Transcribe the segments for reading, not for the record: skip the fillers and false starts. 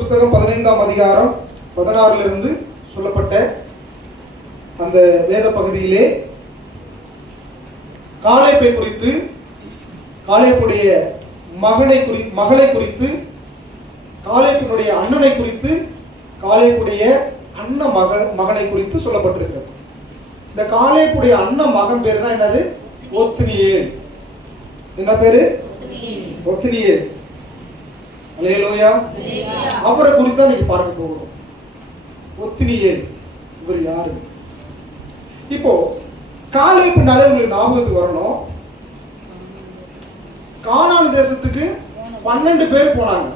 புஸ்தகம் 15ஆம் அதிகாரம் 16 சொல்லப்பட்ட அந்த வேத பகுதியிலே காலேபை குறித்து, காலேபுடைய மகளை குறித்து, காலேபுடைய அண்ணனை குறித்து, காலேபுடைய அண்ணன் மகனை குறித்து சொல்லப்பட்டிருக்கிறது. இந்த காலேபுடைய அண்ணன் மகன் பேர் தான் என்னது? ஒத்னியேல். என்ன பேரு? ஒத்னியேல். அல்லேலூயா. அவரை குறித்து இன்னைக்கு பார்க்க போகிறோம். ஒத்னியேல் இவர் யாரு? இப்போ காலேபுனாலே உங்களுக்கு ஞாபகத்துக்கு வரணும், கானான் தேசத்துக்கு 12 பேர் போனாங்க.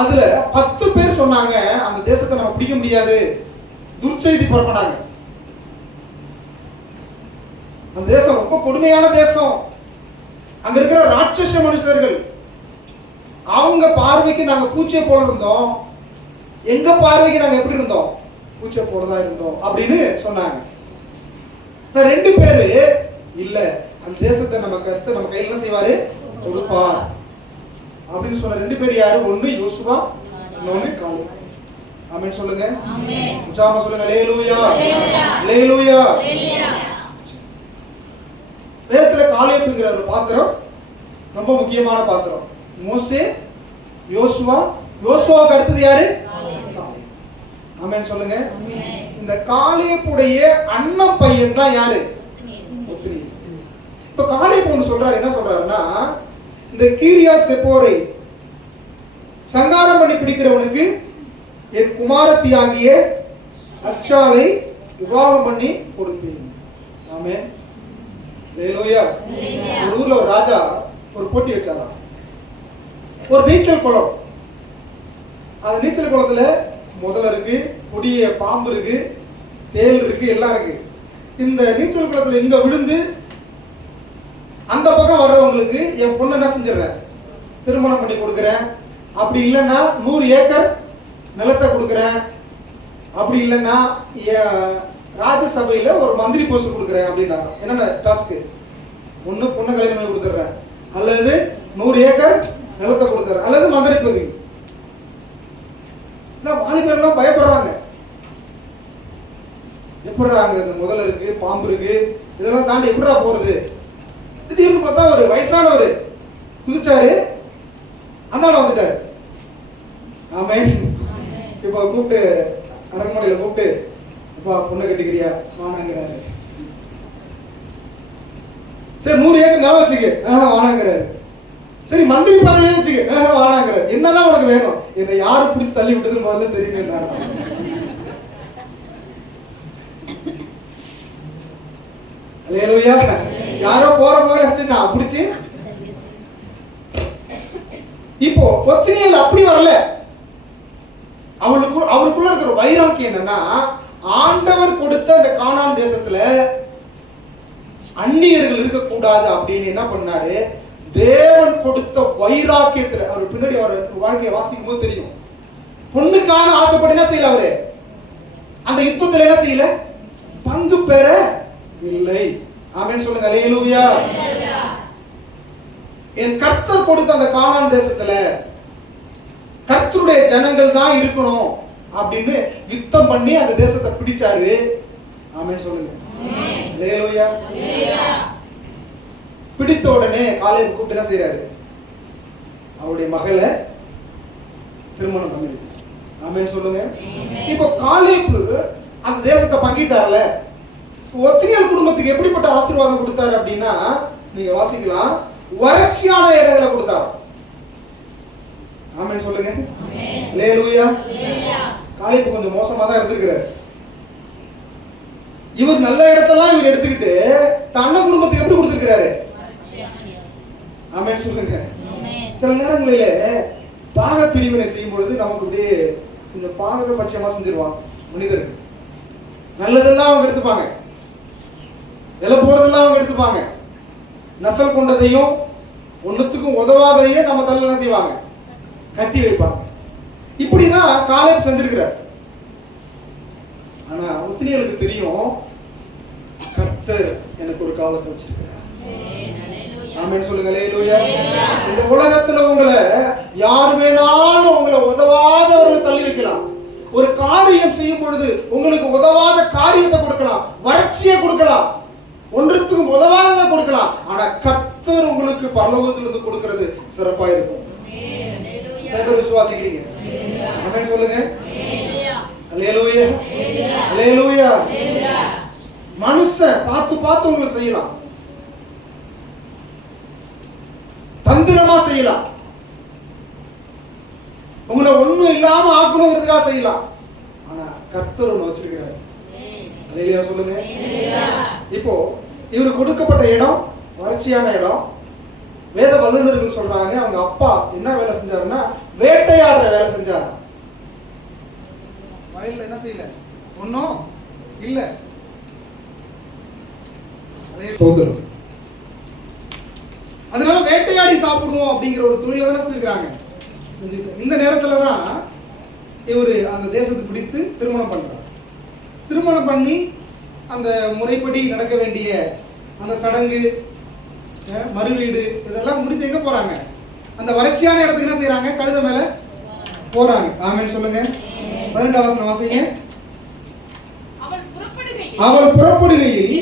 அதுல 10 பேர் சொன்னாங்க அந்த தேசத்தை நம்ம பிடிக்க முடியாது, துர்ச்செய்தி பரப்பினாங்க. அந்த தேசம் ரொம்ப கொடுமையான தேசம். அங்க இருக்கிற ராட்சச மனுஷர்கள், அவங்க பார்வைக்கு நாங்க பூச்சியை போல இருந்தோம், எங்க பார்வைக்கு நாங்க எப்படி இருந்தோம்? பூச்சியை போலதான் இருந்தோம் அப்படின்னு சொன்னாங்க. 2 பேரு இல்ல, அந்த தேசத்தை நம்ம கர்த்தர் நம்ம கையில என்ன செய்வாரு? கொடுப்பார் அப்படின்னு சொன்ன 2 பேர் யாரு? ஒன்னு யோசுவா, இன்னொன்னு காலேப். ஆமென் சொல்லுங்க. ஆமென். உச்சாரமா சொல்லுங்க. அல்லேலூயா, அல்லேலூயா. வேதத்துல காலேப்ங்கிற ஒரு பாத்திரம் ரொம்ப முக்கியமான பாத்திரம். மோசே, யோசுவா, யோசுவாவுக்கு அடுத்தது யாரு? காலேப். ஆமென் சொல்லுங்க. இந்த காலேபுடைய அண்ணன் பையன் தான் யாரு? இப்ப காலேப் ஒன்று சொல்றாரு. என்ன சொல்றாருன்னா, இந்த கீரியாத் செப்போரை சங்காரம் பண்ணி பிடிக்கிறவனுக்கு என் குமாரத்தி ஆகிய அச்சாலை விவாகம் பண்ணி கொடுத்தேன். ஆமென். அல்லேலூயா. ஒரு ஊர்ல ஒரு ராஜா ஒரு போட்டி வச்சாராம். ஒரு நீச்சல் குளம். அந்த நீச்சல் குளத்துல முதல்ல இருக்கு, கொடிய பாம்பு இருக்கு, தேல் இருக்கு, எல்லாம் இருக்கு. இந்த நீச்சல் குளத்துல இங்க விழுந்து அந்த பக்கம் வர்றவங்களுக்கு என் பொண்ணு என்ன செஞ்சிடறேன்? திருமணம் பண்ணி கொடுக்குறேன். அப்படி இல்லைன்னா 100 ஏக்கர் நிலத்தை கொடுக்குறேன். அப்படி இல்லைன்னா ராஜ்யசபையில ஒரு மந்திரி போஸ்ட் கொடுக்குறேன் அப்படின்னாங்க. என்னென்ன டாஸ்க்கு? ஒண்ணு பொண்ணு கல்யாணம் பண்ணி கொடுத்துட்றேன், அல்லது 100 ஏக்கர் நிலத்தை கொடுத்துறேன், அல்லது மந்திரி பதவி. வாலிபர்லாம் பயப்படுறாங்க. எப்படிறாங்க? இந்த முதல்ல இருக்கு, பாம்பு இருக்கு, இதெல்லாம் தாண்டி எப்படிடா போறது? திடீர்னு பார்த்தா ஒரு வயசானவர் குதிச்சாரு, அந்தாண்ட வந்துட்டாரு. ஆமென். இப்ப கூப்பிட்டு அரண்மனையில கூப்பிட்டு, அப்பா பொண்ணு கட்டிக்கிறியா வானாங்கிறாரு. சரி 100 ஏக்கர் நிலம் வச்சுக்க, வானாங்கிறாரு. சரி மந்திரி பதவியே வச்சுக்க, வானாங்கிறாரு. என்னதான் உனக்கு வேணும்? என்னை யாரு பிடிச்சி தள்ளி விட்டதுன்னு முதல்ல தெரியுங்க. அல்லேலூயா. யாரோ போற போக நான் பிடிச்சி. இப்போ ஒத்னியேல் அப்படி வரல. அவருக்குள்ள இருக்கிற வைராக்கியம் என்னன்னா, ஆண்டவர் கொடுத்த அந்த கானான் தேசத்துல அந்நியர்கள் இருக்கக்கூடாது அப்படின்னு என்ன பண்ணாரு? தேவன் கொடுத்த வைராக்கியத்துல, அவர் பின்னாடி அவர் வாழ்க்கையை வாசிக்கும் போது தெரியும், பொண்ணுக்காக ஆசைப்பட்டு என்ன செய்யல அவரு? அந்த யுத்தத்துல என்ன செய்யல? பங்கு பெற இல்லை. ஆமென் சொல்லுங்க. அல்லேலூயா. என் கர்த்தர் கொடுத்த அந்த கானான் தேசத்துல கர்த்தருடைய ஜனங்கள் தான் இருக்கணும் அப்படின்னு யுத்தம் பண்ணி அந்த தேசத்தை பிடிச்சாரு. ஆமென் சொல்லுங்க. அல்லேலூயா. பிடித்த உடனே காலேப் கூப்பிட்டு என்ன செய்யறாரு? அவருடைய மகளை திருமணம் பண்ணி. ஆமென் சொல்லுங்க. இப்போ காலேப் அந்த தேசத்தை பங்கிட்டார்ல. ஒத்னியேல் குடும்பத்துக்கு எப்படிப்பட்ட ஆசீர்வாதம் கொடுத்தாரு அப்படின்னா, நீங்க வாசிக்கலாம், வறட்சியான இடங்களை கொடுத்தாரு. ஆமென் சொல்லுங்க. அல்லேலூயா. காலேப் கொஞ்சம் மோசமா தான் இருந்திருக்கிறார். இவர் நல்ல இடத்தெல்லாம் இவர் எடுத்துக்கிட்டு தன்ன குடும்பத்துக்கு எப்படி கொடுத்திருக்கிறாரு? ஆமென் சொல்லுங்க. சில நேரங்களில பாக பிரிவினை செய்யும் பொழுது நமக்கு அப்படியே கொஞ்சம் பாகபட்சமா செஞ்சிருவாங்க மனிதர்கள். நல்லதெல்லாம் அவங்க எடுத்துப்பாங்க, விலை போறதெல்லாம் அவங்க எடுத்துப்பாங்க, நசல் கொண்டதையும் ஒன்னுத்துக்கும் உதவாதையும் நம்ம தலையில என்ன செய்வாங்க? கட்டி வைப்பாங்க. இப்படிதான் காலேப் செஞ்சிருக்கிறார். ஆனா ஒத்னியேலுக்கு தெரியும், கர்த்தர் எனக்கு ஒரு காலத்தை வச்சிருக்கிறார். ஆமென் சொல்லுங்க. அல்லேலூயா. இந்த உலகத்துல உங்களை யார் வேணாலும் உங்களை காரியம் செய்யும் பொழுது உங்களுக்கு உதவாத காரியத்தை கொடுக்கலாம், வறட்சியை கொடுக்கலாம், ஒன்றுத்துக்கும் உதவாததை கொடுக்கலாம். ஆனா கர்த்தர் உங்களுக்கு பரலோகத்திலிருந்து கொடுக்கிறது சிறப்பா இருக்கும். விசுவாசிக்கிறீங்க? ஆமென் சொல்லுங்க. அல்லேலூயா, அல்லேலூயா. மனுஷன் பார்த்து பார்த்து உங்களுக்கு செய்யலாம், தந்திரமா செய்யலாம், உங்களை ஒண்ணும் இல்லாம ஆக்கணுங்கிறதுக்காக செய்யலாம். ஆனா கர்த்தர் ஒண்ணு வச்சிருக்கிறார். அல்லேலூயா சொல்லுங்க. இப்போ இவரு கொடுக்கப்பட்ட இடம் வறட்சியான இடம். வேத வல்லுநர்கள் சொல்றாங்க அவங்க அப்பா என்ன வேலை செஞ்சாருன்னா வேட்டையாடுற வேலை செஞ்சாரு. வயல்ல என்ன செய்யல, ஒன்னும் இல்ல. அதனால வேட்டையாடி சாப்பிடுவோம் அப்படிங்கிற ஒரு தொழில தானே செஞ்சிருக்காங்க. இந்த நேரத்துலதான் இவரு அந்த தேசத்தை பிடித்து திருமணம் பண்றார். திருமணம் பண்ணி அந்த முறைப்படி நடக்க வேண்டிய அந்த சடங்கு, மறுவீடு இதெல்லாம் முடிஞ்சு எங்க போறாங்க? அந்த வறட்சியான இடத்துக்கு என்ன செய்யறாங்க? கழுத மேல போறாங்க. ஆமென் சொல்லுங்க. 12ஆம் வசனம் வாசிங்க. அவள் புறப்படுகையில்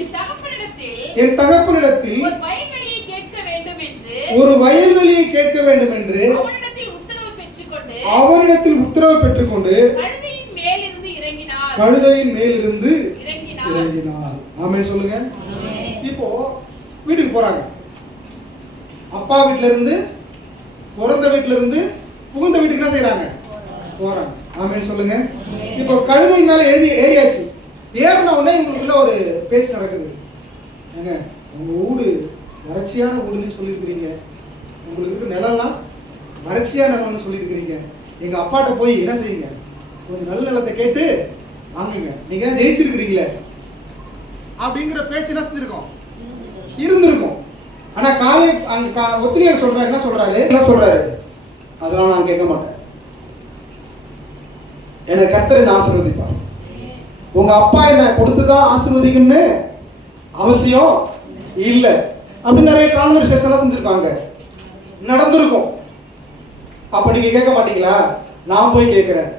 என் தகப்பனிடத்தில் ஒரு வயல்வெளியை கேட்க வேண்டும் என்று அவனிடத்தில் உத்தரவு பெற்றுக்கொண்டு கழுதையின் மேலிருந்து இறங்கினார். ஆமென் சொல்லுங்க. இப்போ வீட்டுக்கு போறாங்க. அப்பா வீட்டுல இருந்து, பிறந்த வீட்டுல இருந்து புகுந்த வீட்டுக்கு என்ன செய்யறாங்க? போறாங்க. ஆமென் சொல்லுங்க. இப்போ கழுதை மேல ஏறியாச்சு. ஏறின உடனே இவங்களுக்குள்ள ஒரு பேச்சு நடக்குது. ஏங்க, உங்க வீடு வறட்சியான வீடுன்னு சொல்லியிருக்கிறீங்க, உங்களுக்கு நிலம்லாம் வறட்சியான நிலம்னு சொல்லியிருக்கிறீங்க, எங்க அப்பாட்ட போய் என்ன செய்யுங்க, கொஞ்சம் நல்ல நிலத்தை கேட்டு வாங்குங்க, நீங்க ஜெயிச்சிருக்கிறீங்களே அப்படிங்கிற பேச்சு என்ன செஞ்சிருக்கோம்? இருந்திருக்கும். ஆனா காலை அங்க ஒத்திரியார் சொல்றாரு, என்ன சொல்றாரு? அதெல்லாம் நான் கேட்க மாட்டேன், எனக்கு கர்த்தர் ஆசீர்வதிப்பார். உங்க அப்பா என்ன கொடுத்துதான் ஆசீர்வதிக்கும்னு அவசியம் இல்லை அப்படின்னு நிறைய கான்வர்சேஷன் செஞ்சிருக்காங்க, நடந்திருக்கும். அப்ப நீங்க கேட்க மாட்டீங்களா? நான் போய் கேட்கிறேன்.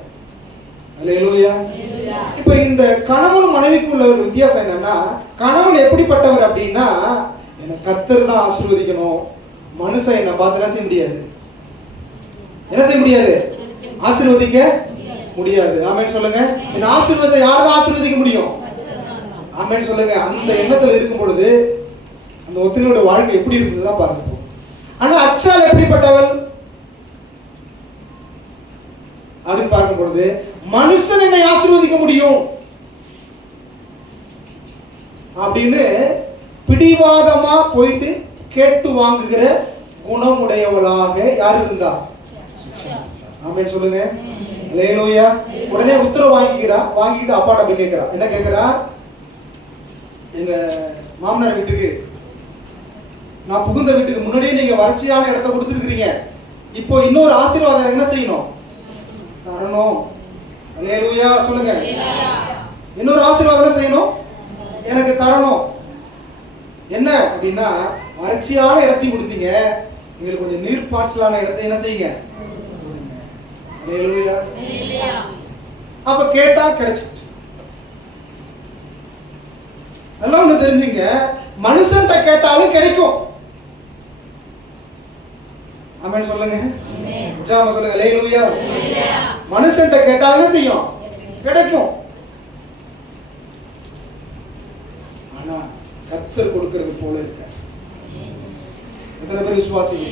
அல்லேலூயா. இப்ப இந்த கணவன் மனைவிக்குள்ள ஒரு வித்தியாசம் என்னன்னா, கணவன் எப்படிப்பட்டவர் அப்படின்னா, எனக்கு கர்த்தர் தான் ஆசீர்வதிக்கணும், மனுஷன் என்ன பார்த்து என்ன செய்ய முடியாது, என்ன செய்ய முடியாது, ஆசீர்வதிக்க முடியாது. ஆமென் சொல்லுங்க. இந்த ஆசீர்வாதத்தை யார் தான் ஆசீர்வதிக்க முடியும்? ஆமென் சொல்லுங்க. அந்த எண்ணத்துல இருக்கும் பொழுது அந்த ஒத்திரியோட வாழ்க்கை எப்படி இருந்ததுதான் பார்க்க. ஆனா அச்சால் எப்படிப்பட்டவள் அப்படின்னு பார்க்கும் பொழுது, மனுஷன் என்னை ஆசீர்வதிக்க முடியும் அப்படின்னு பிடிவாதமா போயிட்டு கேட்டு வாங்குகிற குணமுடையவளாக யார் இருந்தா? ஆமென் சொல்லுங்க. அல்லேலூயா. உடனே உத்தரவு வாங்கிட்டு அப்பாட்ட போய் கேட்கிறா. என்ன கேட்கிறா? எங்க மாமனார் வீட்டுக்கு நான் புகுந்த வீட்டுக்கு முன்னாடியே நீங்க வறட்சியான இடத்தை கொடுத்துருக்கீங்க, இப்போ இன்னொரு ஆசீர்வாதம் என்ன செய்யணும்? தரணும். அல்லேலூயா சொல்லுங்க. இன்னொரு ஆசீர்வாதம் செய்யணும், எனக்கு தரணும். என்ன அப்படின்னா, வறட்சியான இடத்தையும் கொடுத்தீங்க, எங்களுக்கு கொஞ்சம் நீர் பாய்ச்சலான இடத்தை என்ன செய்யுங்க? அல்லேலூயா. அப்ப கேட்டா கிடைச்சிச்சு. நல்லா ஒண்ணு தெரிஞ்சுங்க, மனுஷன்ட்ட கேட்டாலும் கிடைக்கும். ஆமென் சொல்லுங்க. ஜாம சொல்லுங்க. அல்லேலூயா. மனுஷன்ட்ட கேட்டாலும் செய்யும், கிடைக்கும். ஆனா கர்த்தர் கொடுக்கிறது போல இருக்க. எத்தனை பேர் விசுவாசிங்க?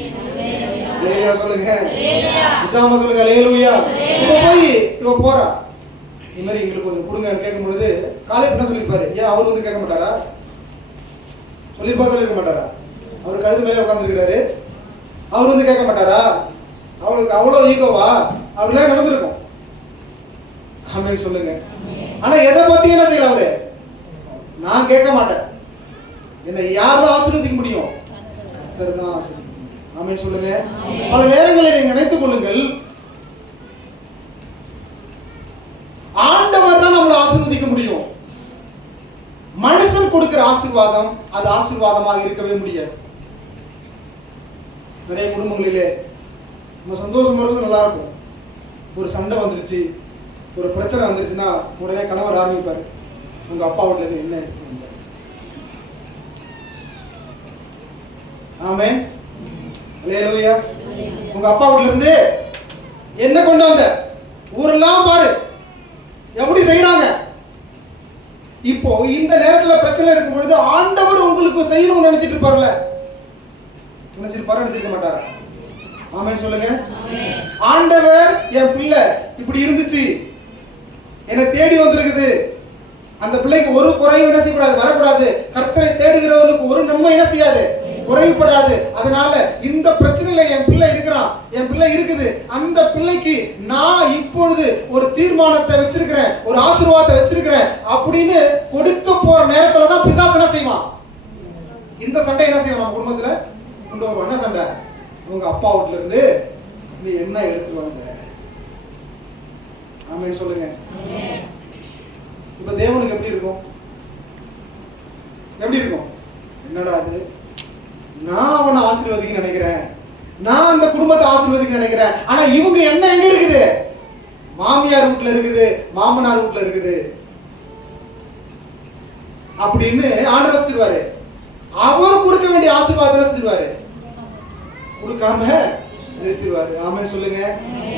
அல்லேலூயா சொல்லுங்க. ஜாம சொல்லுங்க. அல்லேலூயா. இவ போறா, இந்த மாதிரி எங்களுக்கு கொஞ்சம் கொடுங்க கேட்கும் பொழுது காலேப் என்ன சொல்லிருப்பாரு? ஏன் அவர் வந்து கேட்க மாட்டாரா? சொல்லிருக்க மாட்டாரா? அவர் கழுது மேலே உட்கார்ந்துருக்கிறாரு, அவர் வந்து கேட்க மாட்டாரா? அவளுக்கு அவ்வளவு ஈகோவா? அப்படிலாம் நடந்திருக்கும். ஆமென் சொல்லுங்க. ஆனா எதை பத்தி என்ன செய்யல அவரு? நான் கேட்க மாட்டேன், என்னை யாரும் ஆசீர்வதிக்க முடியும்? கர்த்தர் தான் ஆசீர்வதிக்க முடியும். ஆமென் சொல்லுங்க. பல நேரங்களில் நீங்க நினைத்துக் கொள்ளுங்கள், ஆண்டவர் தான் நம்மளை ஆசீர்வதிக்க முடியும். மனுஷன் கொடுக்கிற ஆசீர்வாதம் அது ஆசீர்வாதமாக இருக்கவே முடியாது. நிறைய குடும்பங்களிலே நம்ம சந்தோஷமா இருக்கிறது நல்லா இருக்கும், ஒரு சண்டை வந்துருச்சு, ஒரு பிரச்சனை வந்துருச்சுன்னா உடனே கணவர் ஆரம்பிப்பாரு, உங்க அப்பா வீட்டுல இருந்து என்ன எடுத்து வந்த? ஆமென், அல்லேலூயா. உங்க அப்பா வீட்டுல இருந்து என்ன கொண்டு வந்த? ஊரெல்லாம் பாரு எப்படி செய்யறாங்க. இப்போ இந்த நேரத்துல பிரச்சனை இருக்கும் பொழுது ஆண்டவர் உங்களுக்கு செய்யணும்னு நினைச்சிட்டு இருப்பாருல்ல, நினைச்சிருக்க மாட்டாரா? ஆமென் சொல்லுங்க. ஆண்டவர் என் பிள்ளை இப்படி இருந்துச்சு, என்னை தேடி வந்திருக்குது, அந்த பிள்ளைக்கு ஒரு குறையும் என்ன செய்யக்கூடாது, வரக்கூடாது. கர்த்தரை தேடுகிறவனுக்கு ஒரு நன்மை என்ன செய்யாது, குறைவுபடாது. அதனால இந்த பிரச்சனையில என் பிள்ளை இருக்கிறான், என் பிள்ளை இருக்குது, அந்த பிள்ளைக்கு நான் இப்பொழுது ஒரு தீர்மானத்தை வச்சிருக்கிறேன், ஒரு ஆசீர்வாதத்தை வச்சிருக்கிறேன் அப்படின்னு கொடுக்க போற நேரத்துல தான் பிசாசு என்ன செய்வான், இந்த சண்டை என்ன செய்வான் குடும்பத்துல கொண்டு வருவான். என்ன சண்டை? உங்க அப்பா வீட்டுல இருந்து நீ என்ன எடுத்துட்டு வந்த? ஆமென் சொல்லுங்க. இப்ப தேவனுக்கு எப்படி இருக்கும்? எப்படி இருக்கும்? என்னடா அது, நான் அவனை ஆசீர்வதிக்க நினைக்கிறேன், நான் அந்த குடும்பத்தை ஆசீர்வதிக்க நினைக்கிறேன், ஆனா இவங்க என்ன எங்க இருக்குது, மாமியார் வீட்டுல இருக்குது, மாமனார் வீட்டுல இருக்குது அப்படின்னு ஆண்டவர் செஞ்சிருவாரு. அவர் கொடுக்க வேண்டிய ஆசீர்வாதத்தை செஞ்சிருவாரு, கொடுக்காம நிறுத்திடுவாரு. ஆமென் சொல்லுங்க.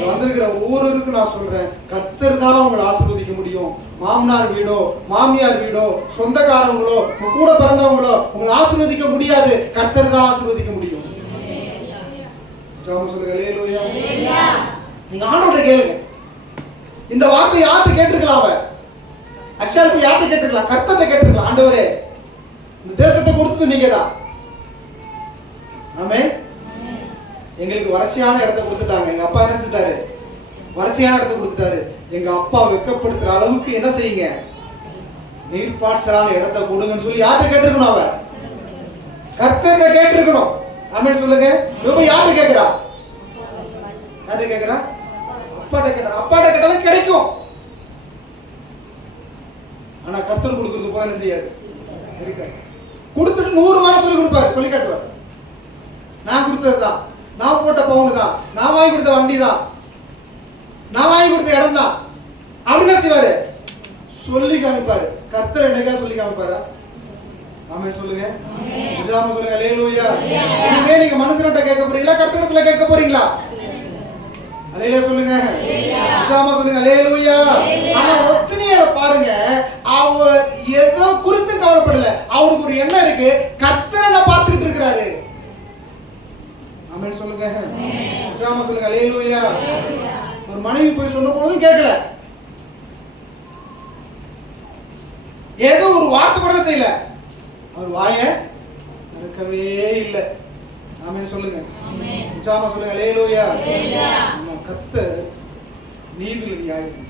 வந்திருக்கிற ஒவ்வொருவருக்கும் நான் சொல்றேன், கர்த்தர் தான் உங்களை ஆசீர்வதிக்க முடியும். மாமனார் வீடோ மாமியார் வீடோ சொந்தக்காரங்களோ கூட பிறந்தவங்களோ உங்களை ஆசீர்வதிக்க முடியாது, கர்த்தர் தான் ஆசீர்வதிக்க முடியும். சொல்லுங்க அல்லேலூயா. நீங்க ஆண்டவரை கேளுங்க. இந்த வார்த்தை யார்கிட்ட கேட்டிருக்கலாம்? ஆக்சுவலா யார்கிட்ட கேட்டிருக்கலாம்? கர்த்தரை கேட்டிருக்கலாம். ஆண்டவரே இந்த தேசத்தை கொடுத்தது நீங்க தான். ஆமென். எங்களுக்கு வறட்சியான இடத்தை கொடுத்துட்டாங்க. எங்க அப்பா என்ன செஞ்சிட்டாரு, வறட்சியான இடத்தை கொடுத்துட்டாரு. எங்க அப்பா வெக்கப்படுத்துற அளவுக்கு என்ன செய்யுங்க, நீர்ப்பாய்ச்சலான இடத்தை கொடுங்கன்னு சொல்லி யார்கிட்ட கேட்டிருக்கணும்? அவ கர்த்தர்கிட்ட கேட்டிருக்கணும். ஆமென் சொல்லுங்க. ரொம்ப யாரு கேக்குறா? யாரு கேக்குறா? அப்பாட்ட கேட்டா. அப்பாட்ட கேட்டாலும் கிடைக்கும், ஆனா கர்த்தர் கொடுக்கறது போல என்ன செய்யாது, கொடுத்துட்டு 100 முறை சொல்லி கொடுப்பாரு, சொல்லி காட்டுவார். நான் கொடுத்ததுதான், நான் போட்ட பவுன் தான், நான் வாங்கி கொடுத்த வண்டி தான், நான் வாங்கி கொடுத்த இடம் தான் அப்படின்னு செய்வாரு, சொல்லி காமிப்பாரு. கர்த்தர் என்னைக்கா சொல்லி காமிப்பாரா? ஆமென் சொல்லுங்க. நிஜாம சொல்லுங்க அல்லேலூயா. நீங்க மனுஷன்கிட்ட கேட்க போறீங்களா, கர்த்தரிடத்துல கேட்க போறீங்களா? அல்லேலூயா சொல்லுங்க. நிஜாம சொல்லுங்க அல்லேலூயா. ஆனா ஒத்தினியரை பாருங்க, அவர் ஏதோ குறித்து கவலைப்படல, அவருக்கு ஒரு எண்ணம் இருக்கு, கர்த்தரை பார்த்துக்கிட்டு இருக்கிறாரு. ஆமென் சொல்லுங்க. நிஜாம சொல்லுங்க அல்லேலூயா. ஒரு மனைவி போய் சொன்ன போதும் கேட்கல, ஏதோ ஒரு வார்த்தை கூட செய்யல, அவர் வாயை திறக்கவே இல்லை. ஆமென் சொல்லுங்க. நிஜாம சொல்லுங்க அல்லேலூயா. நம்ம கர்த்தர் நீதிபதியாக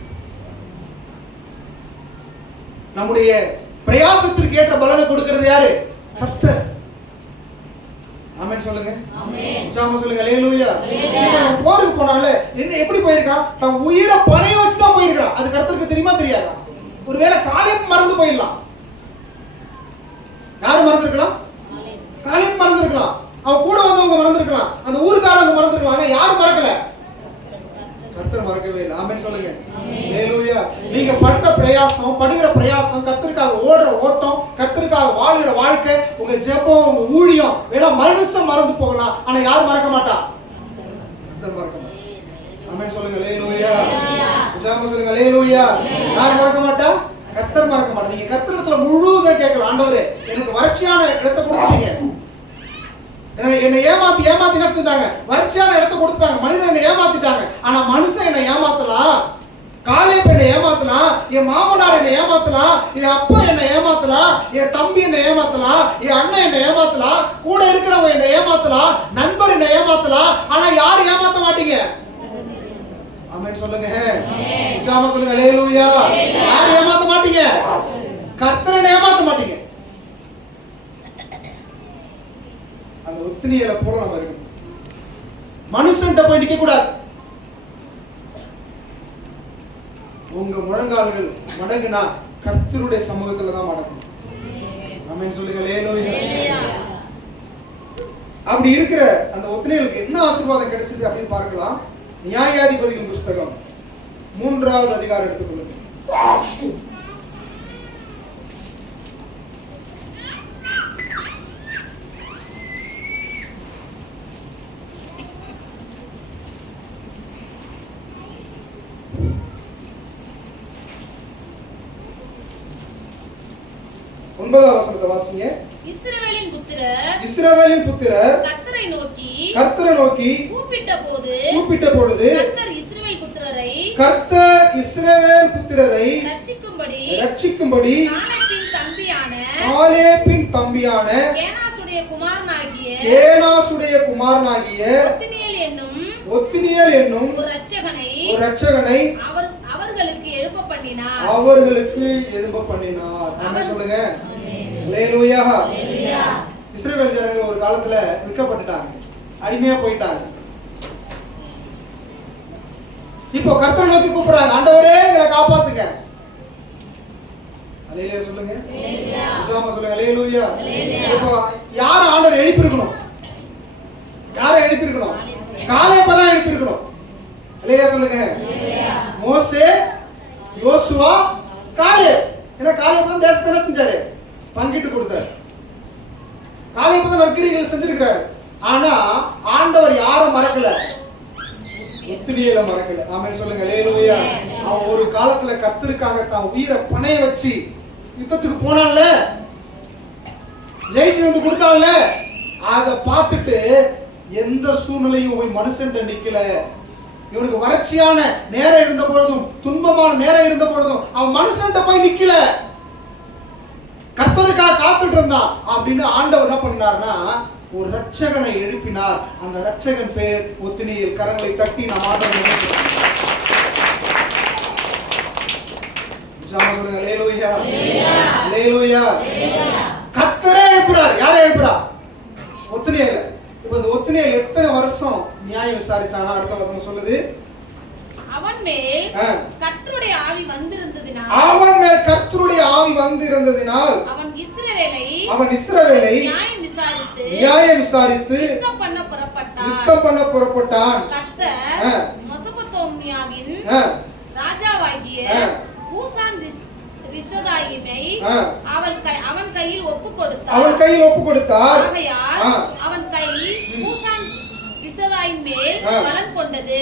நம்முடைய பிரயாசத்திற்கு ஏற்ற பலனை கொடுக்கிறது யாரு? கர்த்தர். ஆமென் சொல்லுங்க. நிஜாம சொல்லுங்க அல்லேலூயா. போருக்கு போனாலே என்ன எப்படி போயிருக்கான், தன் உயிரை பணைய வச்சு தான் போயிருக்கான். அது கர்த்தருக்கு தெரியுமா தெரியாதா? ஒருவேளை காலேப் மறந்து போயிடலாம். யாரு மறந்துருக்கலாம்? காலேப் மறந்துருக்கலாம், அவன் கூட வந்தவங்க மறந்துருக்கலாம், அந்த ஊருக்காரங்க மறந்துருக்கலாம், ஆனா யாரு மறக்கல? கர்த்தர் மறக்கவே இல்லை. ஆமென் சொல்லுங்க அல்லேலூயா. நீங்க படுற பிரயாசம், படுகிற பிரயாசம், கர்த்தருக்காக ஓடுற ஓட்டம், கர்த்தருக்காக வாழுகிற வாழ்க்கை, உங்க ஜெபம், உங்க ஊழியம் வேணா மனுஷன் மறந்து போகலாம், ஆனா யார் மறக்க மாட்டா? கர்த்தர் மறக்க மாட்டா. ஆமென் சொல்லுங்க அல்லேலூயா. நிஜாம சொல்லுங்க அல்லேலூயா. யார் மறக்க மாட்டா? கர்த்தர் மறக்க மாட்டா. நீங்க கர்த்தரிடத்துல முழுவதும் கேட்கலாம், ஆண்டவரே எனக்கு வறட்சியான இடத்தை கொடுத்தீங்க, என்னை ஏமாத்தி என்ன செஞ்சாங்க, வறட்சியான இடத்தை கொடுத்துட்டாங்க, மனிதன் என்னை ஏமாத்திட்டாங்க, ஆனா மனுஷன் என்னை ஏமாத்தலாம், காலேப் என்னை ஏமாத்தலாம், என் மாமனார் என்னை ஏமாத்தலாம், என் அப்பா என்னை ஏமாத்தலாம், என் தம்பி என்னை ஏமாத்தலாம், என் அண்ணன் என்னை ஏமாத்தலாம், கூட இருக்கிறவங்க என்னை ஏமாத்தலாம், நண்பர் என்னை ஏமாத்தலாம், ஆனா யாரும் ஏமாத்த மாட்டீங்க. ஆமென் சொல்லுங்க. நிஜாம சொல்லுங்க அல்லேலூயா. யாரும் ஏமாத்த மாட்டீங்க, கர்த்தரை ஏமாத்த மாட்டீங்க. அந்த ஒத்தினியலை போல நம்ம இருக்கணும். மனுஷன்கிட்ட போய் நிக்க கூடாது. உங்க முழங்கால்கள் மடங்குனா கர்த்தருடைய சமூகத்துல தான் மடங்கும். ஆமென் சொல்லுங்க அல்லேலூயா. அப்படி இருக்கிற அந்த ஒத்தினியலுக்கு என்ன ஆசீர்வாதம் கிடைச்சது அப்படின்னு பார்க்கலாம். நியாயாதிபதிகளின் புஸ்தகம் 3 11வது அதிகாரம் எடுத்துக்கொள்ளுங்க. ஒன்பதாம் வசனத்தை வாசிங்க. இஸ்ரவேலின் புத்திரர் கர்த்தரை நோக்கி கூப்பிட்ட பொழுது கர்த்தர் இஸ்ரவேல் புத்திரரை ரட்சிக்கும்படி காலேபின் தம்பியான கேனாசுடைய குமாரனாகிய ஒத்னியேல் என்னும் ஒரு இரட்சகனை அவர்களுக்கு எழும்ப பண்ணினார். ஆமென் சொல்லுங்க. அல்லேலூயா. இஸ்ரவேல் ஜனங்க ஒரு காலத்துல விற்கப்பட்டுட்டாங்க, அடிமையா போயிட்டாங்க. இப்போ கர்த்தரை நோக்கி கூப்பிடுறாங்க, ஆண்டவரே எங்களை காப்பாத்துங்க. அல்லேலூயா சொல்லுங்க. உற்சாகமா சொல்லுங்க. அல்லேலூயா. இப்போ யார ஆண்டவர் எழுப்பியிருக்கணும்? யாரை எழுப்பியிருக்கணும்? காலேபை தான் எழுப்பியிருக்கணும். அல்லேலூயா சொல்லுங்க. மோசே, யோசுவா, காலேப். ஏன்னா காலேப் தான் தேசத்தை என்ன செஞ்சாரு? பங்கிட்டு கொடுத்தாரு. காலேப் தான் நற்கிரியைகள் செஞ்சிருக்கிறாரு. ஆனா ஆண்டவர் யாரை மறக்கல? ஒத்னியேலை மறக்கல. ஆமென் சொல்லுங்க. அல்லேலூயா. அவன் ஒரு காலத்துல கர்த்தருக்காக தான் உயிரை பணைய வச்சு யுத்தத்துக்கு போனான்ல, ஜெயிச்சு வந்து கொடுத்தான்ல, அதை பார்த்துட்டு எந்த சூழ்நிலையும் போய் மனுஷன்ட்ட நிக்கல. இவனுக்கு வறட்சியான நேரம் இருந்த பொழுதும் துன்பமான நேரம் இருந்த பொழுதும் அவன் மனுஷன்ட்ட போய் நிக்கல, கர்த்தருக்காக காத்துட்டு இருந்தான். அப்படின்னு ஆண்டவர் என்ன பண்ணார்னா ஒரு ரட்சகனை எழுப்பினார். அந்த ரட்சகன் பேர் ஒத்னியேல். கரங்களை தட்டி நாம் ஆண்டவரை நினைக்கிறோம். சொல்லுங்க. அல்லேலூயா. அல்லேலூயா. கர்த்தரே எழுப்புறார். யாரை எழுப்புறார்? ஒத்னியேல். இப்போ இந்த ஒத்னியேல் எத்தனை வருஷம் நியாயம் விசாரிச்சானா? அடுத்த வசனம் சொல்லுது, அவன் மேல் கர்த்தருடைய ஆவி வந்திருந்ததினால் அவன் இஸ்ரவேலை நியாயம் விசாரித்து யுத்தம் பண்ண புறப்பட்டான். கர்த்தர் மெசொப்பொத்தாமியாவின் ராஜாவாகிய கூசான் ரிஷதாயிமை அவன் கையில் ஒப்பு கொடுத்தார். ஆகையால் அவன் கை கூசான் ரிஷதாயின் மேல் பலன் கொண்டது.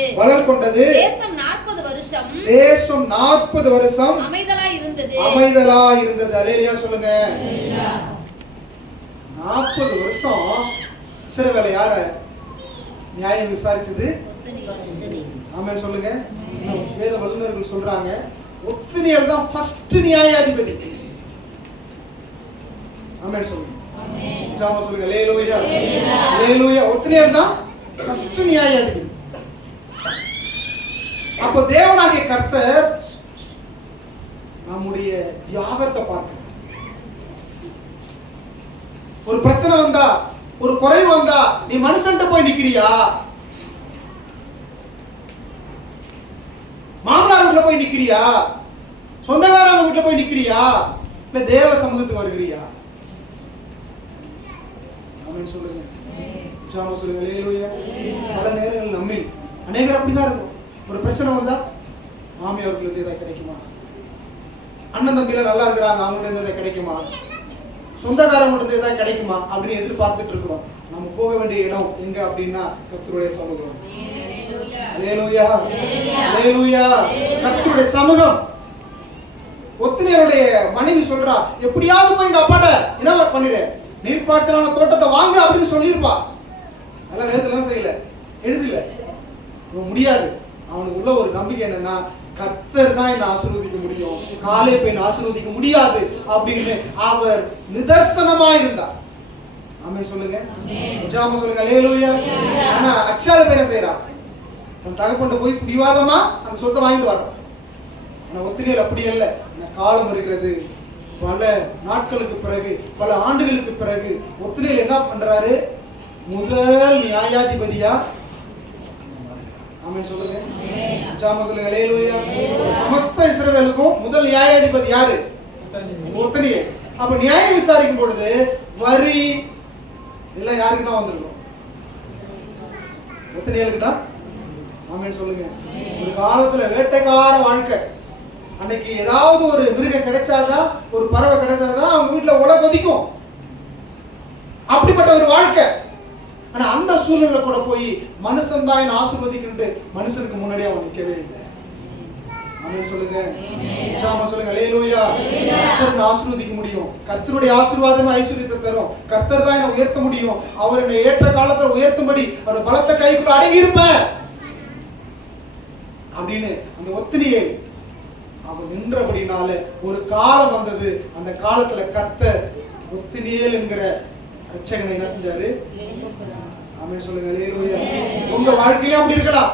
தேசம் 40 வருஷம் அமைதலாய் இருந்தது. அல்லேலூயா சொல்லுங்க. 40 வருஷம் இஸ்ரவேலை யார நியாயம் விசாரிச்சது? ஆமென் சொல்லுங்க. வேத வல்லுநர்கள் சொல்றாங்க ஒத்னியேல் தான் ஃபர்ஸ்ட் நியாயாதிபதி. ஆமென் சொல்லுங்க. ஜாமா சொல்லுங்க. அல்லேலூயா. அல்லேலூயா. ஒத்னியேல் தான் ஃபர்ஸ்ட் நியாயாதிபதி. அப்போ தேவனாகிய கர்த்தர் நம்முடைய தியாகத்தை பார்க்கிறார். ஒரு பிரச்சனை வந்தா, ஒரு குறைவு வந்தா நீ மனுஷன்ட்ட போய் நிக்கிறியா? மாமனார் வீட்டுல போய் நிக்கிறியா? சொந்தக்காரங்க வீட்டுல போய் நிக்கிறியா? இல்ல தேவ சமூகத்துக்கு வருகிறியா? ஆமென் சொல்லுங்க. ஜாமா சொல்லுங்க. அல்லேலூயா. பல நேரங்கள் நம்மில் அநேகர் அப்படிதான் இருக்கும். ஒரு பிரச்சனை வந்தா மாமியாருக்கு ஏதாவது கிடைக்குமா? அண்ணன் தம்பியில நல்லா இருக்கிறாங்க, அவங்கள்ட்ட இருந்து ஏதாவது கிடைக்குமா? சொந்தக்காரங்க இருந்து ஏதாவது கிடைக்குமா அப்படின்னு எதிர்பார்த்துட்டு இருக்கிறோம். நம்ம போக வேண்டிய இடம் எங்க அப்படின்னா கர்த்தருடைய சமூகம். அல்லேலூயா. அல்லேலூயா. கர்த்தருடைய சமூகம். ஒத்னியேலுடைய மனைவி சொல்றா, எப்படியாவது போய் எங்க அப்பாட்ட என்ன பண்ணிரு, நீர்ப்பாய்ச்சலான தோட்டத்தை வாங்க அப்படின்னு சொல்லியிருப்பா. அதெல்லாம் வேதத்துல செய்யல, எழுதல, முடியாது. அவனுக்கு உள்ள ஒரு நம்பிக்கை என்னன்னா கர்த்தர் தான் என்ன ஆசீர்வதிக்க முடியும், காலேபை ஆசீர்வதிக்க முடியாது அப்படின்னு அவர் நிதர்சனமா இருந்தார். ஆமென் சொல்லுங்க. ஜாமா சொல்லுங்க. அல்லேலூயா. ஆனா அக்ஷால பேரை செய்யறா, தன் தகப்பன்ட்ட போய் பிடிவாதமா அந்த சொத்தை வாங்கிட்டு வர. ஆனா ஒத்னியேல் அப்படி இல்லை. காலம் இருக்கிறது, பல நாட்களுக்கு பிறகு, பல ஆண்டுகளுக்கு பிறகு ஒத்னியேல் என்ன பண்றாரு? முதல் நியாயாதிபதியா. ஆமென் சொல்லுங்க. ஜாமா சொல்லுங்க. அல்லேலூயா. சமஸ்த இஸ்ரவேலுக்கும் முதல் நியாயாதிபதி யாரு? ஒத்னியேல். அப்ப நியாயம் விசாரிக்கும் பொழுது வரி எல்லாம் யாருக்கு தான் வந்திருக்கும்? ஒத்னியேலுக்கு தான். ஆமென் சொல்லுங்க. ஒரு காலத்துல வேட்டைக்கார வாழ்க்கை. அன்னைக்கு ஏதாவது ஒரு மிருகம் கிடைச்சாதான், ஒரு பறவை கிடைச்சாதான் அவங்க வீட்டுல உலை கொதிக்கும். அப்படிப்பட்ட ஒரு வாழ்க்கை. ஆனா அந்த சூழ்நிலை கூட போய் மனுஷன் தான் என்ன ஆசீர்வதிக்கணும்னு மனுஷனுக்கு முன்னாடி அவன் நிக்கவே இல்லை. ஆமென் சொல்லுங்க. உற்சாகமா சொல்லுங்க. அல்லேலூயா. கர்த்தர் ஆசீர்வதிக்க முடியும். கர்த்தருடைய ஆசீர்வாதம் ஐஸ்வரியத்தை தரும். கர்த்தர் தான் என்னை உயர்த்த முடியும். அவர் என்னை ஏற்ற காலத்துல உயர்த்தும்படி அவர் பலத்த கைக்குள்ள அடங்கி இருப்பேன் அப்படின்னு அந்த ஒத்தினியை அவன் நின்றபடினால ஒரு காலம் வந்தது. அந்த காலத்துல கர்த்தர் ஒத்தினியேல் என்கிற ரட்சகனை என்ன செஞ்சாரு? ஆமென் சொல்லுங்க. அல்லேலூயா. உங்க வாழ்க்கையில அப்படி இருக்கலாம்.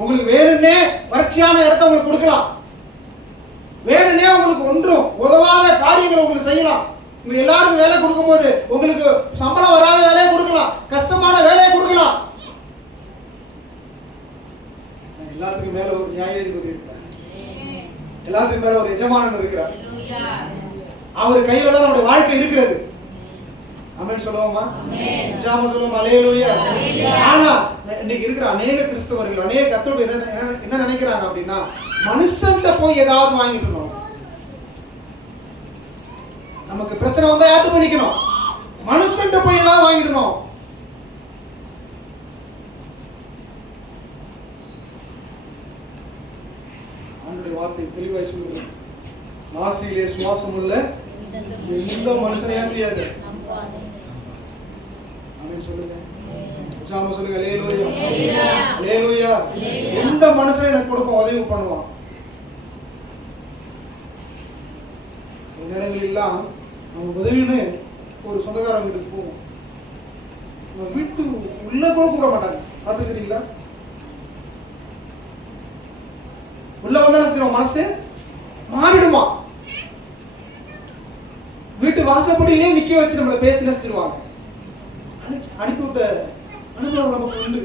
உங்களுக்கு வேணும்னே வறட்சியான இடத்தை உங்களுக்கு கொடுக்கலாம். வேணும்னே உங்களுக்கு ஒன்றும் உதவாத காரியங்களை உங்களுக்கு செய்யலாம். உங்க எல்லாருக்கும் வேலை கொடுக்கும் போது உங்களுக்கு சம்பளம் வராத வேலையை கொடுக்கலாம், கஷ்டமான வேலையை கொடுக்கலாம். எல்லாத்துக்கும் மேல ஒரு நியாயாதிபதி இருக்கிறார். எல்லாத்துக்கும் மேல ஒரு எஜமானன் இருக்கிறார். அவர் கையில தான் நம்முடைய வாழ்க்கை இருக்கிறது. ஆமென் சொல்லுவோமா? ஜாம சொல்லுவோமா? அல்லேலூயா. ஆனா இன்னைக்கு இருக்கிற அநேக கிறிஸ்தவர்கள், அநேக கர்த்தருடைய என்ன நினைக்கிறாங்க அப்படின்னா, மனுஷன்கிட்ட போய் ஏதாவது வாங்கிக்கணும். நமக்கு பிரச்சனை வந்தா யார்கிட்ட போய் நிக்கணும்? மனுஷன்கிட்ட போய் ஏதாவது வாங்கிடணும். ஆண்டவருடைய வார்த்தை தெளிவாய் சொல்லுது. நாசியிலே சுவாசம் உள்ள எந்த மனுஷனையும் செய்யாது. ஆமென் சொல்லுங்க. உற்சாகமா சொல்லுங்க. அல்லேலூயா. அல்லேலூயா. எந்த மனுஷனை எனக்கு கொடுப்போம், உதவி பண்ணுவான். சில நேரங்கள் எல்லாம் நம்ம உதவின்னு ஒரு சொந்தக்காரங்க வீட்டுக்கு போவோம். நம்ம வீட்டு உள்ள கூட கூட மாட்டாங்க. பார்த்துக்கிறீங்களா? உள்ள வந்தா செஞ்சிடும், மனசு மாறிடுமா. வீட்டு வாசப்படியிலே நிக்க வச்சு நம்மளை பேசி நினைச்சிருவாங்க. அனுப்பிவிட்ட அனுபவம் நமக்கு உண்டு.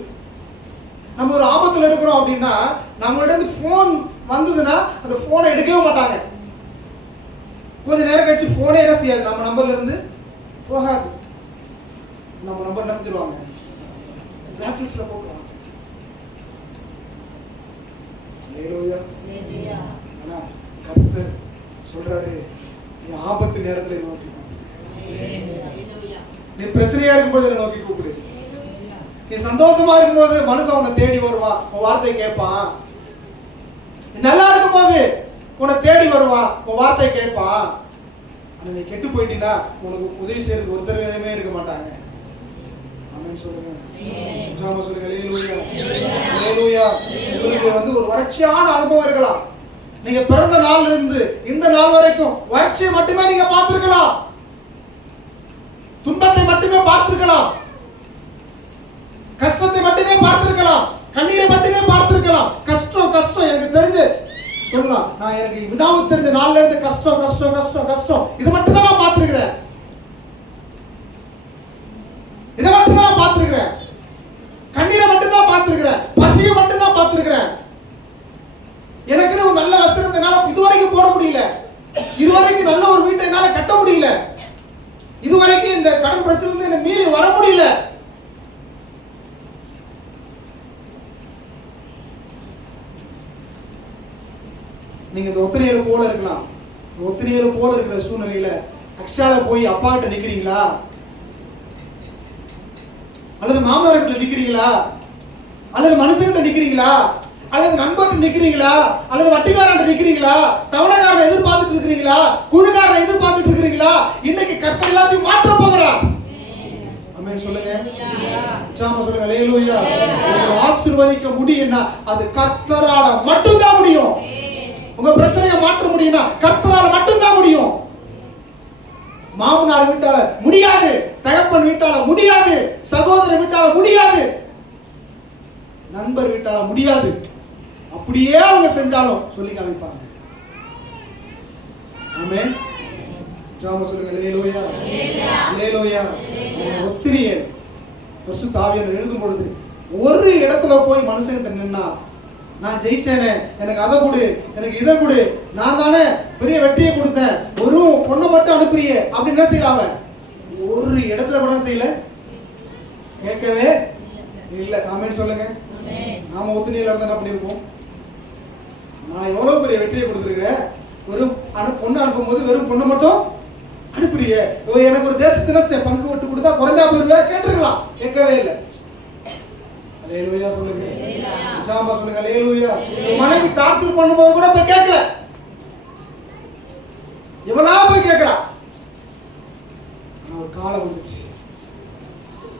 நம்ம ஒரு ஆபத்துல இருக்கிறோம் அப்படின்னா நம்மளோட போன் வந்ததுன்னா அந்த போனை எடுக்கவே மாட்டாங்க. கொஞ்ச நேரம் கழிச்சு போனே என்ன செய்யாது, நம்ம நம்பர்ல இருந்து போகாது. நம்ம நம்பர் நினைச்சிருவாங்க, பிளாக் லிஸ்ட்ல போடுவாங்க. ஆனா கர்த்தர் சொல்றாரு, நீ ஆபத்து நேரத்துல நோக்கி, நீ பிரச்சனையா இருக்கும்போது நோக்கி கூப்பிடு. நீ சந்தோஷமா இருக்கும்போது மனுஷன் உன்னை தேடி வருவான், உன் வார்த்தையை கேட்பான். நீ நல்லா இருக்கும்போது உன்னை தேடி வருவான், உன் வார்த்தையை கேட்பான். ஆனா நீ கெட்டு போயிட்டீங்கன்னா உனக்கு உதவி செய்யறதுக்கு ஒருத்தருமே இருக்க மாட்டாங்க. ஆமென் சொல்லுங்க. ஜாம சொல்லுங்க. அல்லேலூயா. அல்லேலூயா. உங்களுக்கு ஒரு வறட்சியான அனுபவம் இருக்கலாம். நீங்க பிறந்த நாள்ல இருந்து இந்த நாள் வரைக்கும் வறட்சியை மட்டுமே நீங்க பார்த்திருக்கலாம், துன்பத்தை மட்டுமே பார்த்திருக்கலாம், கஷ்டத்தை மட்டுமே பார்த்திருக்கலாம், கண்ணீரை மட்டுமே பார்த்திருக்கலாம். கஷ்டம் கஷ்டம் எனக்கு தெரிஞ்சு சொல்லலாம், நான் எனக்கு வினாவு தெரிஞ்ச நாள்ல இருந்து கஷ்டம் கஷ்டம் கஷ்டம் கஷ்டம் இது மட்டும் தான் நான் பார்த்திருக்கிறேன். இதை மட்டும் தான் பார்த்திருக்கிறேன். கண்ணீரை மட்டும் தான் பார்த்திருக்கிறேன். பசியை மட்டும் தான் பார்த்திருக்கிறேன். எனக்கு ஒரு நல்ல வஸ்திரத்தை என்னால இதுவரைக்கும் போட முடியல, இதுவரைக்கும் நல்ல ஒரு வீட்டை என்னால கட்ட முடியல, இதுவரைக்கும் இந்த கடன் பிரச்சனை என்ன மீறி வர முடியல. நீங்க இந்த ஒத்திரையில போல இருக்கலாம். ஒத்திரையில போல இருக்கிற சூழ்நிலையில அக்ஷால போய் அப்பா கிட்ட நிக்கிறீங்களா, அல்லது மாமனார் கிட்ட நிக்கிறீங்களா, அல்லது மனுஷன்கிட்ட நிக்கிறீங்களா, அல்லது நண்பர்கிட்ட நிக்கிறீங்களா, அல்லது வட்டிக்காரன் நிக்கிறீங்களா, தவணைக்காரனை எதிர்பார்த்துட்டு இருக்கிறீங்களா, குழுக்காரனை எதிர்பார்த்துட்டு இருக்கிறீங்களா? இன்னைக்கு கர்த்தர் எல்லாத்தையும் மாற்ற போகிறார். ஆமென் சொல்லுங்க. உற்சாகமா சொல்லுங்க. அல்லேலூயா. ஆசீர்வதிக்க முடியும்னா அது கர்த்தரால மட்டும்தான் முடியும். உங்க பிரச்சனையை மாற்ற முடியும்னா கர்த்தரால மட்டும்தான் முடியும். மாமனார் வீட்டால முடியாது, தகப்பன் வீட்டால முடியாது, சகோதரர் வீட்டால முடியாது, நண்பர் வீட்டால முடியாது. அப்படியே அவங்க செஞ்சாலும் சொல்லி காமிப்பாங்க. ஆமென். ஜாம சொல்லுங்க. அல்லேலூயா. அல்லேலூயா. ஒத்திரியே பரிசுத்த ஆவியானவர் எழுதும் பொழுது ஒரு இடத்துல போய் மனுஷன்கிட்ட நின்னா, நான் ஜெயிச்சேனே, எனக்கு அதை கொடு, எனக்கு இதை கொடு, நான் தானே பெரிய வெற்றியை கொடுத்தேன், ஒரு பொண்ணை மட்டும் அனுப்புறியே அப்படின்னு என்ன செய்யலாம்? ஒரு இடத்துல கூட செய்யல, கேட்கவே இல்ல. காமெண்ட் சொல்லுங்க. நாம ஒத்துணையில இருந்தா என்ன பண்ணிருப்போம்? நான் எவ்வளவு பெரிய வெற்றியை கொடுத்துருக்கிறேன். வெறும் பொண்ணு அனுப்பும்போது வெறும் பொண்ணு மட்டும் அனுப்புறிய, எனக்கு ஒரு தேசத்தின பங்கு விட்டு கொடுத்தா குறைஞ்சா போயிருவேன் கேட்டிருக்கலாம். கேட்கவே இல்லை. அல்லேலூயா சொல்லுங்க. உற்சாகமா சொல்லுங்க. அல்லேலூயா. மனைவி டார்ச்சர் பண்ணும்போது கூட போய் கேட்கல. எவ்வளோ போய் கேட்கிறா. ஒரு காலம் வந்துச்சு.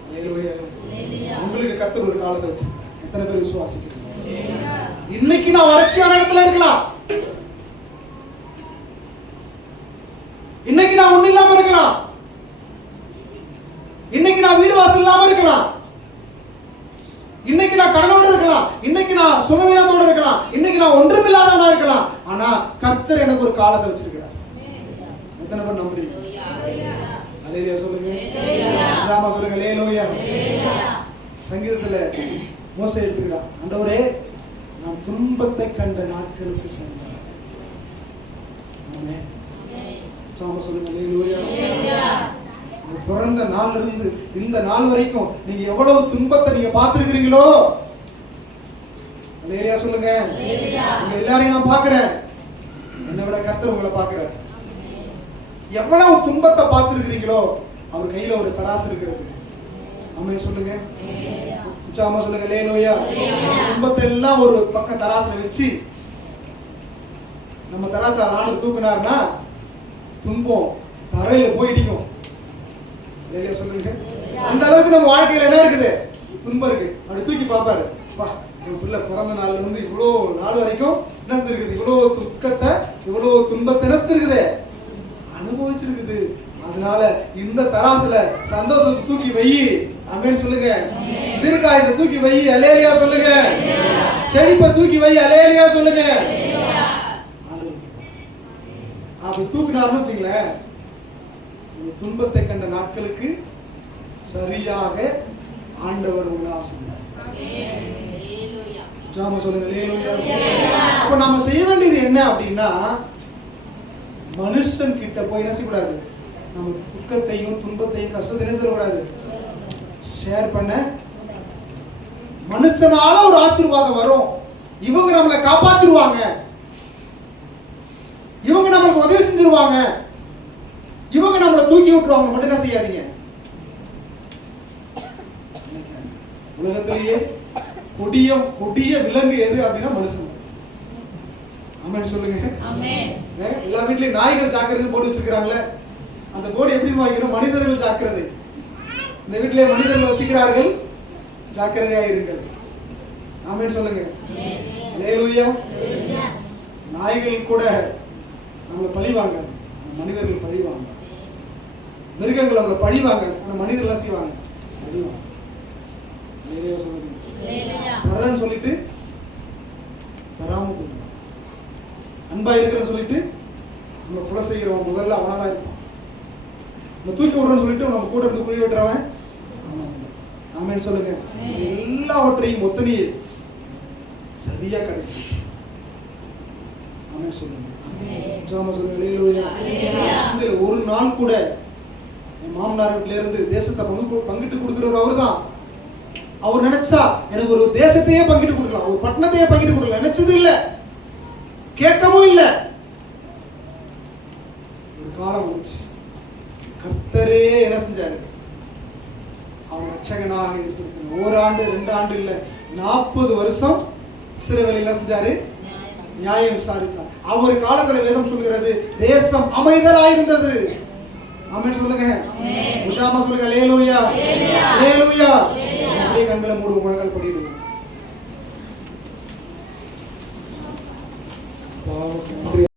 அல்லேலூயா. உங்களுக்கு கர்த்தர் ஒரு காலத்தை வச்சு எத்தனை பேர் விசுவாசிக்கிறீங்க? இன்னைக்கு நான் வறட்சியான இடத்துல இருக்கலாம். இன்னைக்கு நான் ஒண்ணு இல்லாம இருக்கலாம். இன்னைக்கு நான் வீடு வாசல் இல்லாம இருக்கலாம். இன்னைக்கு நான் கடனோடு இருக்கலாம். இன்னைக்கு நான் சுகவீனத்தோடு இருக்கலாம். இன்னைக்கு நான் ஒன்றுமில்லாதவனா இருக்கலாம். ஆனா கர்த்தர் எனக்கு ஒரு காலத்தை வச்சிருக்கிறார். எத்தனை பேர் நம்புறீங்க? அல்லேலூயா சொல்லுங்க. ஜாமா சொல்லுங்க. அல்லேலூயா. சங்கீதத்துல மோசே எடுத்துக்கிறார். ஆண்டவரே, நான் துன்பத்தை கண்ட நாட்களுக்கு சென்றேன். ஆமென். ஜாமா சொல்லுங்க. அல்லேலூயா. பிறந்த நாள்ல இருந்து இந்த நாள் வரைக்கும் நீங்க எவ்வளவு துன்பத்தை நீங்க பார்த்திருக்கிறீங்களோ. அல்லேலூயா சொல்லுங்க. உங்க எல்லாரையும் நான் பார்க்கிறேன். என்னை விட கர்த்தர் உங்களை பார்க்கிறார். எவ்வளவு துன்பத்தை பார்த்திருக்கிறீங்களோ அவர் கையில ஒரு தராசு இருக்கிறது. ஆமென் சொல்லுங்க. உற்சாகமா சொல்லுங்க. அல்லேலூயா. துன்பத்தை எல்லாம் ஒரு பக்கம் தராசுல வச்சு நம்ம தராசை நாடு தூக்குனாருன்னா துன்பம் தரையில போய் இடிக்கும். அல்லேலூயா சொல்லுங்க. அந்த அளவுக்கு நம்ம வாழ்க்கையில என்ன இருக்குது? துன்பம் இருக்கு. அப்படி தூக்கி பார்ப்பாரு. என் பிள்ளை பிறந்த நாள்ல இருந்து இவ்வளோ நாள் வரைக்கும் என்ன செஞ்சிருக்குது? இவ்வளோ துக்கத்தை, இவ்வளோ துன்பத்தை என்ன செஞ்சிருக்குது? அனுபவிச்சிருக்குது. அதனால இந்த தராசுல சந்தோஷத்தை தூக்கி வை. ஆமென் சொல்லுங்க. தீர்க்காயத்தை தூக்கி வை. அல்லேலூயா சொல்லுங்க. செழிப்பை தூக்கி வை. அல்லேலூயா சொல்லுங்க. அப்படி தூக்கினார்னு வச்சுங்களேன், துன்பத்தை கண்ட நாட்களுக்கு சரியாக ஆண்டவர் உங்களை ஆசீர்வதிப்பார். ஜாம சொல்லுங்க. அல்லேலூயா. அப்ப நாம செய்ய வேண்டியது என்ன அப்படின்னா, மனுஷன் கிட்ட போய் என்ன செய்யக்கூடாது? நம்ம துக்கத்தையும் துன்பத்தையும் கஷ்டத்தையும் என்ன செய்யக்கூடாது? ஷேர் பண்ண. மனுஷனால ஒரு ஆசீர்வாதம் வரும். இவங்க நம்மளை காப்பாத்திடுவாங்க, இவங்க நம்மளுக்கு உதவி செஞ்சிருவாங்க, இவங்க நம்மளை தூக்கி விட்டுருவாங்க மட்டும் என்ன செய்யாதீங்க. உலகத்திலேயே கொடிய விலங்கு எது அப்படின்னா மனுஷன். ஆமென் சொல்லுங்க. எல்லா வீட்லயும் நாய்கள் ஜாக்கிரதை போட்டு வச்சிருக்காங்களே, அந்த போர்டு எப்படி வாங்கிக்கணும்? மனிதர்கள் ஜாக்கிரதை. இந்த வீட்டிலே மனிதர்கள் வசிக்கிறார்கள், ஜாக்கிரதையா இருங்கள். ஆமென் சொல்லுங்க. அல்லேலூயா. நாய்கள் கூட நம்மளை பழிவாங்க, மனிதர்கள் பழிவாங்க. மிருகங்கள் நம்மளை பழிவாங்க, மனிதர்கள் செய்வாங்க பழிவாங்க. தரேன்னு சொல்லிட்டு தராம போயிடுவாங்க. அன்பா இருக்கிறன்னு சொல்லிட்டு நம்ம கொலை செய்கிறவன் முதல்ல அவனாதான் இருப்பான். நம்ம தூக்கி விடுறோன்னு சொல்லிட்டு நம்ம கூட இருந்து குழி வெட்டுறவன். ஆமென் சொல்லுங்க. எல்லாவற்றையும் ஒத்தனையே சரியா கிடைக்கும். ஆமென் சொல்லுங்க. ஜாம சொல்லுங்க. அல்லேலூயா. ஒரு நாள் கூட என் மாமனார் வீட்டில இருந்து தேசத்தை பங்கிட்டு கொடுக்கிறவர் அவர் தான். அவர் நினைச்சா எனக்கு ஒரு தேசத்தையே பங்கிட்டு கொடுக்கலாம், ஒரு பட்டணத்தையே பங்கிட்டு கொடுக்கலாம். நினைச்சது இல்ல, கேட்கவும் இல்ல. ஒரு காலம் வந்துச்சு, கர்த்தரே என்ன செஞ்சாரு? அவர் ரட்சகனாக இருந்திருக்கிறார். ஓராண்டு 2 ஆண்டு இல்ல, 40 வருஷம் இஸ்ரவேல் என்ன செஞ்சாரு? நியாயம் விசாரித்தார். அவர் காலத்துல வேதம் சொல்கிறது தேசம் அமைதலாயிருந்தது. ஆமென் சொல்லுங்க. உற்சாகமா சொல்லுங்க. அல்லேலூயா. அல்லேலூயா. அப்படியே கண்களை மூடு, முழங்கால் படிங்க.